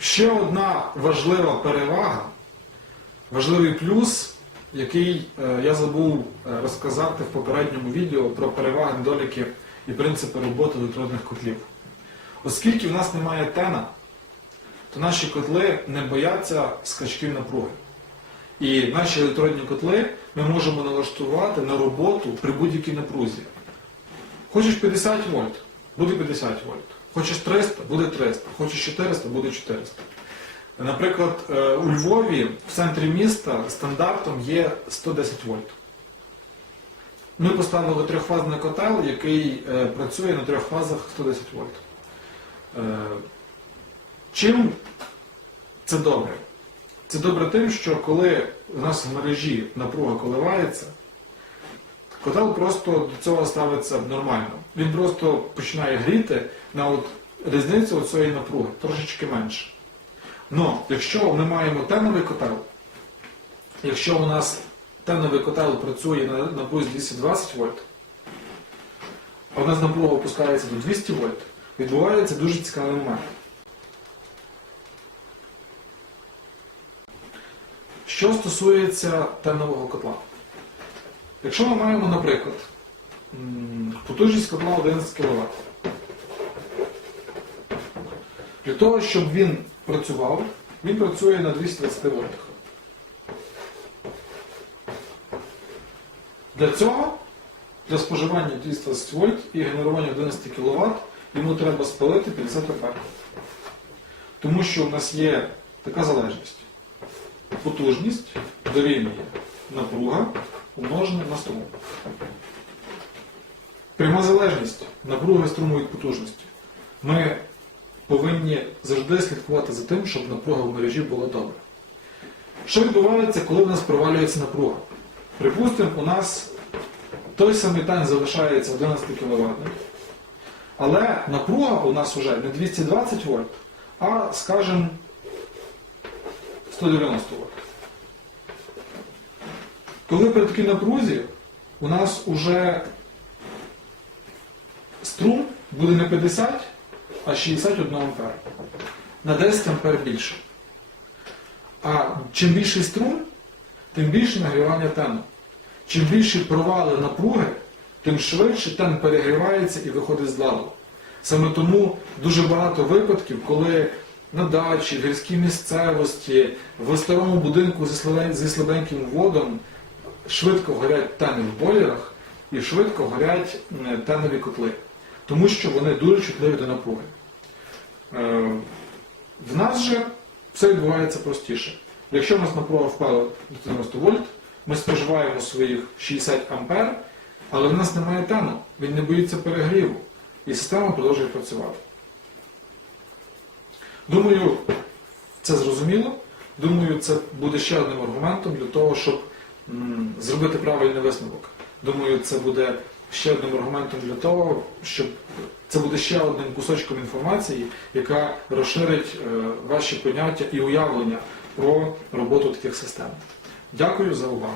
Ще одна важлива перевага, важливий плюс, який е, я забув е, розказати в попередньому відео про переваги, недоліки і принципи роботи електродних котлів. Оскільки в нас немає тена, то наші котли не бояться скачків напруги. І наші електродні котли ми можемо налаштувати на роботу при будь-якій напрузі. Хочеш 50 вольт, буде 50 вольт. Хочеш 300, буде 300. Хочеш 400, буде 400. Наприклад, е, у Львові в центрі міста стандартом є 110 вольт. Ми поставили трьохфазний котел, який е, працює на трьох фазах 110 вольт. Е, Чим це добре? Це добре тим, що коли у нас в мережі напруга коливається, котел просто до цього ставиться нормально. Він просто починає гріти на от різницю цієї напруги, трошечки менше. Но якщо ми маємо теновий котел, якщо у нас теновий котел працює на напрузі 220 вольт, а у нас напруга опускається до 200 вольт, відбувається дуже цікавий момент. Що стосується тенового котла. Якщо ми маємо, наприклад, потужність котла 11 кВт, для того, щоб він працював, він працює на 220 вольтах. Для цього, для споживання 220 вольт і генерування 11 кВт, йому треба спалити 50 А. Тому що у нас є така залежність. Потужність дорівнює напруга умножена на струм. Пряма залежність напруги струму від потужності. Ми повинні завжди слідкувати за тим, щоб напруга в мережі була добра. Що відбувається, коли в нас провалюється напруга? Припустимо, у нас той самий тань залишається 11 кВт, але напруга у нас вже не 220 вольт, а, скажімо, 190 вольт. Коли при такій напрузі у нас уже струм буде не 50, а 61 ампер. На 10 ампер більше. А чим більший струм, тим більше нагрівання тену. Чим більші провали напруги, тим швидше тен перегрівається і виходить з ладу. Саме тому дуже багато випадків, коли на дачі, в гірській місцевості, в старому будинку зі слабеньким водом швидко горять тени в бойлерах і швидко горять тенові котли, тому що вони дуже чутливі до напруги. Е, В нас же все відбувається простіше. Якщо в нас напруга впала до 90 вольт, ми споживаємо своїх 60 ампер, але в нас немає тену, він не боїться перегріву, і система продовжує працювати. Думаю, це зрозуміло. Думаю, це буде ще одним аргументом для того, щоб зробити правильний висновок. Думаю, це буде ще одним аргументом для того, щоб це буде ще одним кусочком інформації, яка розширить е, ваші поняття і уявлення про роботу таких систем. Дякую за увагу.